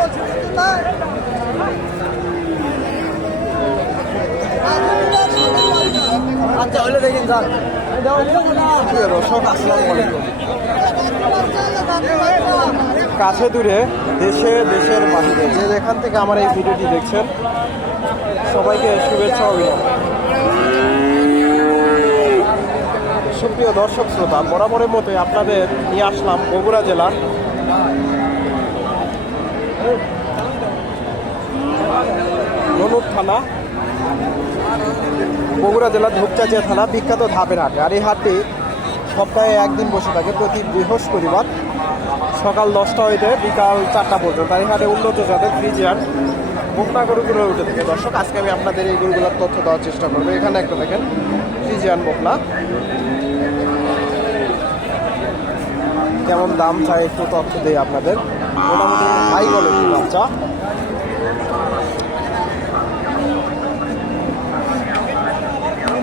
আচ্ছা কাছে দূরে, দেশে, দেশের বাহিরে, যে যেখান থেকে আমার এই ভিডিওটি দেখছেন, সবাইকে শুভেচ্ছা অভিনন্দন। সুপ্রিয় দর্শক শ্রোতা, বরাবরের মতোই আপনাদের নিয়ে আসলাম বগুড়া জেলার ননুর থানা, বগুড়া জেলার ধূপচাচিয়া থানা, বিখ্যাত ধাপের হাটে আর এই হাটটি সপ্তাহে একদিন বসে থাকে, প্রতি বৃহস্পতিবার সকাল দশটা হইতে বিকাল চারটা পর্যন্ত। এই হাটে উন্নত জাতের ফ্রিজিয়ান বোকনা গরুগুলো উঠে থাকে। দর্শক, আজকে আমি আপনাদের এই গরুগুলোর তথ্য দেওয়ার চেষ্টা করব। এখানে একটা দেখেন ফ্রিজিয়ান বোকনা। কেমন দাম চাই একটু তথ্য দিই আপনাদের। মোটামুটি হাই কোয়ালিটির বাচ্চা।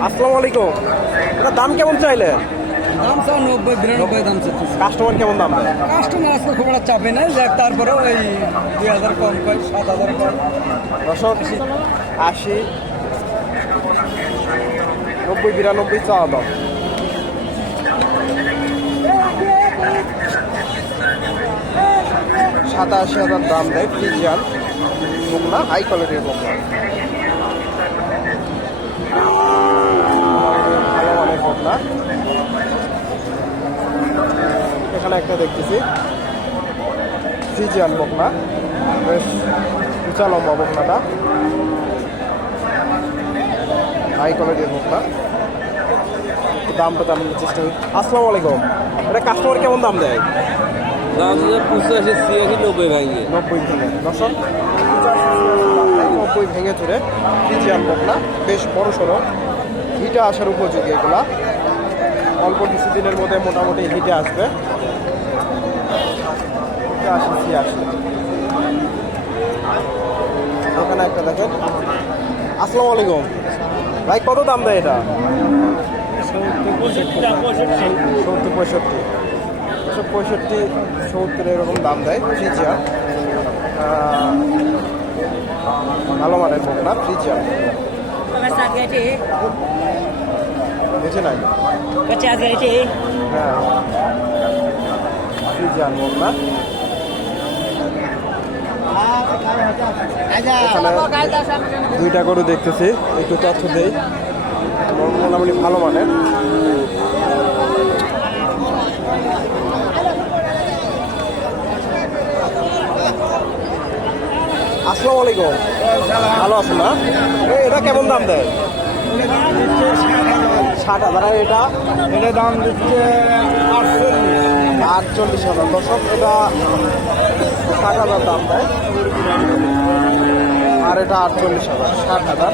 আসসালামু আলাইকুম। এটা দাম কেমন চাইলে দাম স্যার নব্বই বিরানব্বই দাম চাচ্ছে। কাস্টমার কেমন দাম? কাস্টমার আজকে খুব একটা চাপে নাই যাক তারপরে ওই দুই হাজার কম কয় সাত হাজার কম দশক আশি নব্বই বিরানব্বই চাওয়া দাম সাতাশি হাজার দাম দেয় ফ্রিজিয়ান বোকনা হাই কোয়ালিটির বোকনা। ভালো মানের বোকনা। এখানে একটা দেখতেছি। ফ্রিজিয়ান বোকনা। বেশ উঁচা লম্বা বোকনাটা। হাই কোয়ালিটির বোকনা। দামটা জানানোর চেষ্টা করি। আসসালামু আলাইকুম। এটা কাস্টমার কেমন দাম দেয়? দাম হচ্ছে পঁচাশি ছিয়াশি নব্বই ভাঙিয়ে নব্বই ভেঙে। দশক নব্বই ভেঙে চড়ে ফ্রিজিয়ান বোকনা বেশ বড় সড়ো। হিটে আসার উপযোগী এগুলা। অল্প কিছুদিনের মধ্যে মোটামুটি হিটে আসবে। হিটে আসে ছিয়াশি। এখানে একটা দেখেন। আসসালামু আলাইকুম। ভাই কত দাম দেয় এটা? সত্তর পঁয়ষট্টি। একশো পঁয়ষট্টি সত্তর এরকম দাম দেয় ফ্রিজিয়া ভালো মানের বোকনা ফ্রিজিয়ার বুঝে নাই? হ্যাঁ। ফ্রিজিয়ার বোকনা দুইটা গরু দেখতেছি একটু তথ্য দেই। মোটামুটি ভালো মানের। আসসালামু আলাইকুম। ভালো আছেন না? এটা কেমন দাম দেয়? ষাট হাজার। এটা? এটা দাম দিচ্ছে আটচল্লিশ হাজার। দশক এটা ষাট হাজার দাম দেয়। আর এটা আটচল্লিশ হাজার ষাট হাজার।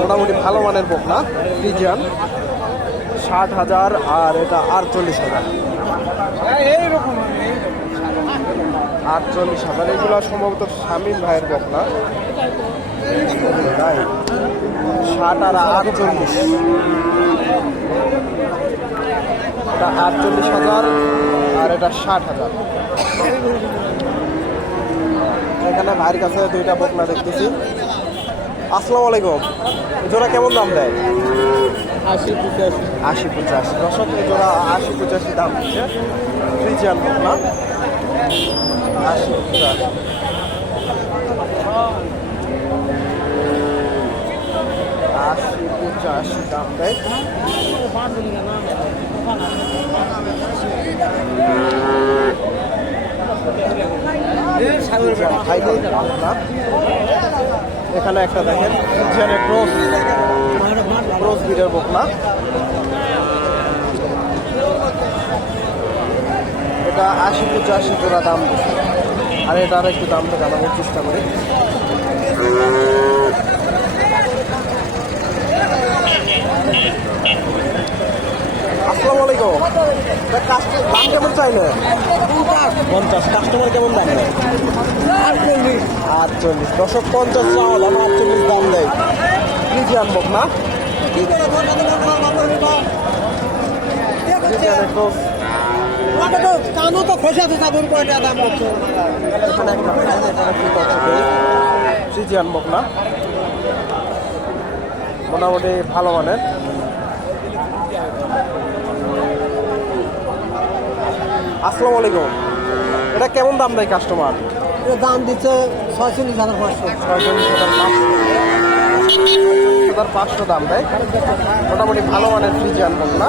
মোটামুটি ভালো মানের বকনা ফ্রিজিয়ান। ষাট হাজার আর এটা আটচল্লিশ হাজার। এইরকম। আটচল্লিশ হাজার। এগুলো সম্ভবত শামীম ভাইয়ের বকনা। তাই ষাট আর আটচল্লিশ। এটা আটচল্লিশ হাজার আর এটা ষাট হাজার। এখানে ভাইয়ের কাছে দুইটা বকনা দেখতেছি। আসসালামু আলাইকুম। জোড়া কেমন দাম দেয়? আশি পঁচাশি। আশি পঁচাশি। দশক জোড়া আশি পঁচাশি দাম হচ্ছে ফ্রিজিয়ান বকনা। আশি পঁচাশি দাম বকনা এখানে একটা দেখেন ক্রস ক্রস বিডের বকনা এটা আশি পঁচাশি জোড়া দাম। আর এটা আর একটু দামটা জানানোর চেষ্টা করি। আসসালামু আলাইকুম। দাম কেমন চাইলে? পঞ্চাশ। কাস্টমার কেমন দাম দেয় আটচল্লিশ। দশক পঞ্চাশ আটচল্লিশ দাম দেয় কি না? ওটা তো কানও তো খসে আছে চাবুর কয়টা দাম হচ্ছে কি বকনা মোটামুটি ভালো মানের। আসসালামু আলাইকুম। এটা কেমন দাম দেয় কাস্টমার দাম দিচ্ছে ছয়চল্লিশ হাজার পাঁচশো। ছয়চল্লিশ হাজার পাঁচশো। হাজার পাঁচশো দাম দেয়। মোটামুটি ভালো মানের ফ্রিজিয়ান বকনা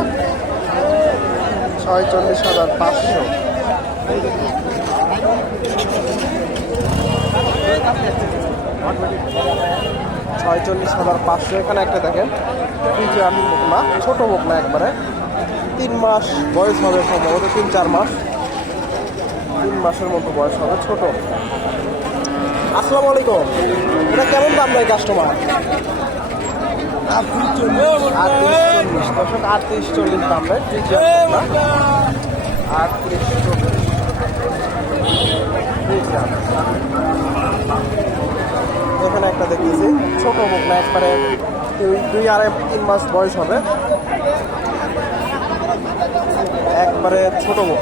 ছয়চল্লিশ হাজার পাঁচশো। ছয়চল্লিশ হাজার পাঁচশো। এখানে একটা দেখেন ফ্রিজিয়ান বকনা, ছোট বকনা একবারে। তিন মাস বয়স হবে সম্ভবত, তিন চার মাস। তিন মাসের মতো বয়স হবে, ছোট। আসসালামু আলাইকুম। এটা কেমন দাম দেয় কাস্টমার এখানে একটা দেখতেছি ছোট মুখ না একবারে দুই আড়াই তিন মাস বয়স হবে একবারে ছোট মুখ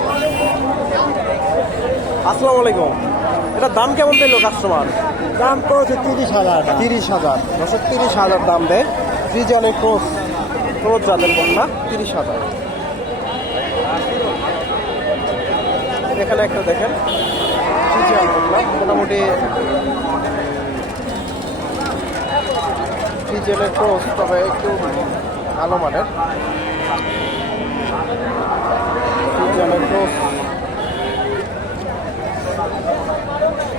আসসালামু আলাইকুম। এটা দাম কেমন পেল কাস্টমার দাম হচ্ছে তিরিশ হাজার। তিরিশ হাজার। দশক তিরিশ হাজার দাম দেয় ফ্রিজানে ক্রোস ক্রোস যাদের বন্যা তিরিশ হাজার। এখানে একটা দেখেন, ফ্রিজিয়ান বন্যা মোটামুটি ফ্রিজিয়ানের ক্রোস, তবে একটু ভালো মানের। ফ্রিজিয়ানের ক্রোস।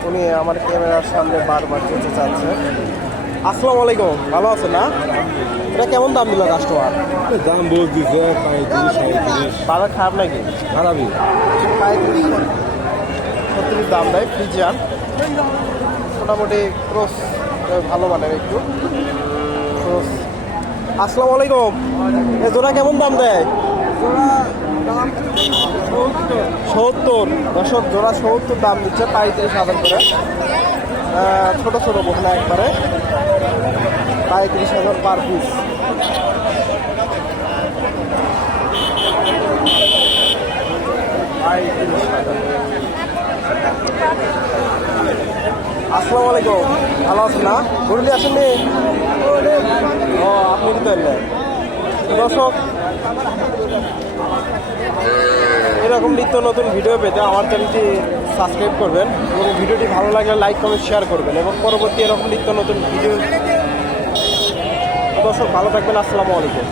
উনি আমার ক্যামেরার সামনে বারবার যেতে চাচ্ছে। আসসালামু আলাইকুম ভালো আছেন না? এটা কেমন দাম দিল কাস্টমার দাম বলতেছে পঁয়ত্রিশ সাঁত্রিশ। বাজার খারাপ নাকি? খারাপই। পঁয়ত্রিশ। ছত্রিশ দাম দেয় ফ্রিজিয়ান। মোটামুটি ক্রস ভালো মানের একটু। ক্রস। আসসালামু আলাইকুম। এ জোড়া কেমন দাম দেয়? সত্তর। দশক জোড়া সত্তর দাম দিচ্ছে পঁয়ত্রিশ হাজার করে। ছোট ছোট বকনা একবারে। পঁয়ত্রিশ হাজার পার পিস আসসালামু আলাইকুম। ভালো আছেন না? ঘুরলি আসেননি? ও, আপনি কিন্তু দর্শক এরকম নিত্য নতুন ভিডিও পেতে আমার চ্যানেলটি সাবস্ক্রাইব করবেন এবং ভিডিওটি ভালো লাগলে লাইক কমেন্ট শেয়ার করবেন এবং পরবর্তী এরকম নিত্য নতুন ভিডিও দর্শক, ভালো থাকবেন, আসসালামু আলাইকুম।